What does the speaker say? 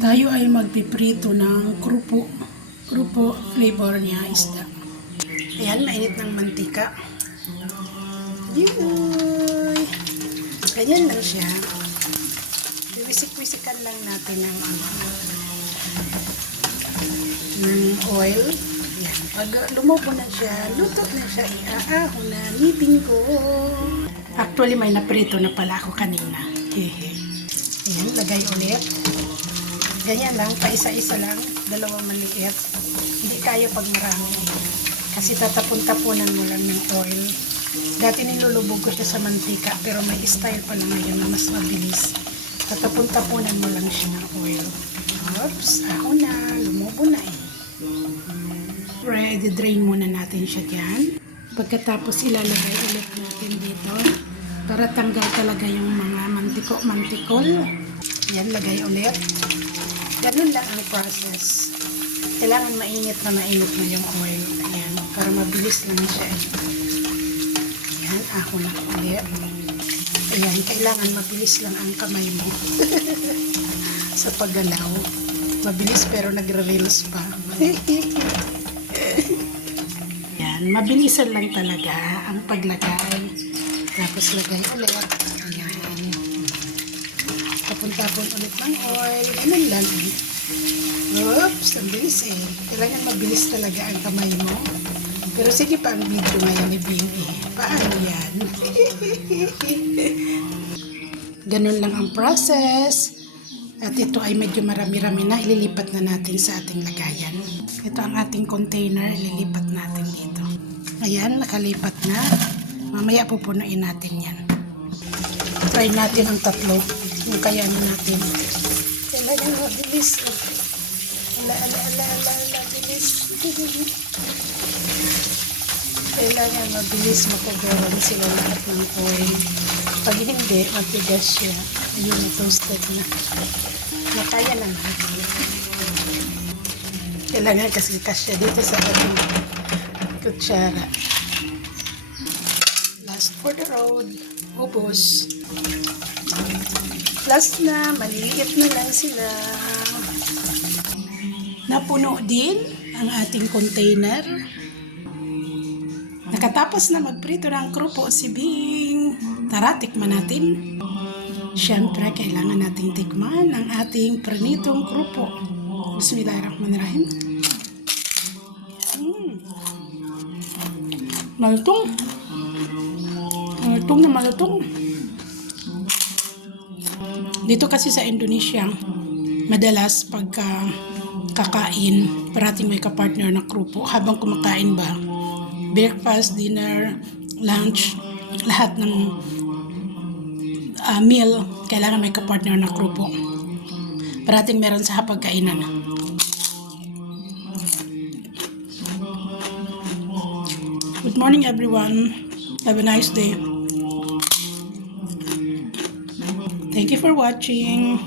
Tayo ay magpiprito ng krupo. Krupo flavor niya isda. Ayan, mainit ng mantika. Yuy! Ganyan lang siya. Wisik-wisikan lang natin ng oil. Ayan. Pag lumobo na siya, luto na siya, iaahon na ni Bingo. Actually, may naprito na pala ako kanina. Hehe. Ayan, lagay ulit. Ganyan lang, paisa-isa lang, dalawang maliit. Hindi kaya pag marami. Kasi tatapon-tapunan mo lang ng oil. Dati nilulubog ko siya sa mantika, pero may style pala ngayon na mas mabilis. Tatapon-tapunan mo lang siya ng oil. Oops, ako na, lumubo na eh. Ready, drain muna natin siya dyan. Pagkatapos ilalagay ulit natin dito para tanggal talaga yung mga mantikol. Yan, lagay ulit. Ganun lang ang process. Kailangan mainit na yung oil. Ayan, para mabilis lang siya. Ayan, ako na ulit. Ayan, kailangan mabilis lang ang kamay mo. Sa paggalaw. Mabilis pero nagre-reels pa. Ayan, mabilisan lang talaga ang paglagay. Tapos lagay ulit. Ayan. Tapon-tapon ulit ng oil. Ganun lang eh. Oops, ang bilis eh. Kailangan mabilis talaga ang kamay mo. Pero sige pa ang video ngayon ni Bing eh. Paano yan? Ganun lang ang process. At ito ay medyo marami-rami na. Ililipat na natin sa ating lagayan. Ito ang ating container. Ililipat natin dito. Ayan, nakalipat na. Mamaya pupunuin natin yan. Try natin ang tatlo. Kung kayanin natin. Kailangan mabilis. Bilis. Kailangan mabilis makugawan sila lahat ng oil. Pag hindi, matigas siya. Ayun, toasted na. Nakaya na natin. Kailangan kasi kasya dito sa ating kutsara. Last for the road. Ubos. Last na, maliliit na lang sila. Napuno din ang ating container. Nakatapos na magprito ng krupo si Bing. Tara, tikman natin. Siyempre, kailangan nating tikman ang ating prinitong krupo. Bismillahirrahmanirrahim. Malutong. Malutong na malutong. Dito kasi sa Indonesia, madalas pagka kakain, parating may kapartner na krupo. Habang kumakain ba, breakfast, dinner, lunch, lahat ng meal, kailangan may kapartner na krupo. Parating meron sa hapagkainan. Good morning everyone. Have a nice day. Thank you for watching.